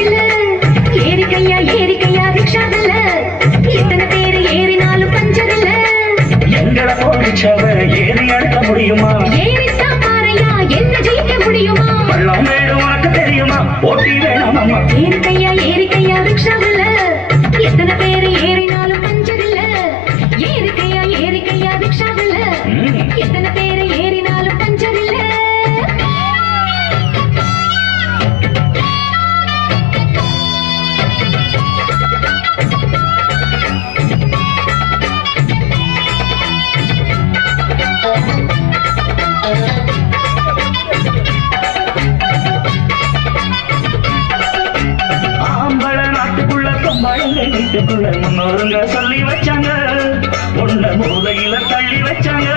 இல்ல ஏறிக்கையா ஏறிக்கையா ரிக்ஷாவில் எத்தனை பேர் ஏறினாலும் பஞ்சர் இல்ல எங்களை போடிச்சவ ஏறி அடக்க முடியுமா ஏறித்தான் பாறையா என்ன ஜெயிக்க முடியுமா பள்ளம் மேடு உனக்கு தெரியுமா போட்டி வேணும் அம்மா ஏறிக்கையா ரிக்ஷாவில் எத்தனை பேர் ஏறினாலும் பஞ்சர் இல்ல ஏறிக்கையா ரிக்ஷாவில் எத்தனை பேர் ஏறினாலும் பஞ்சர் இல்ல வீட்டுக்குள்ள முன்னோருங்க சொல்லி வச்சாங்க உன்ன மூலையில தள்ளி வச்சாங்க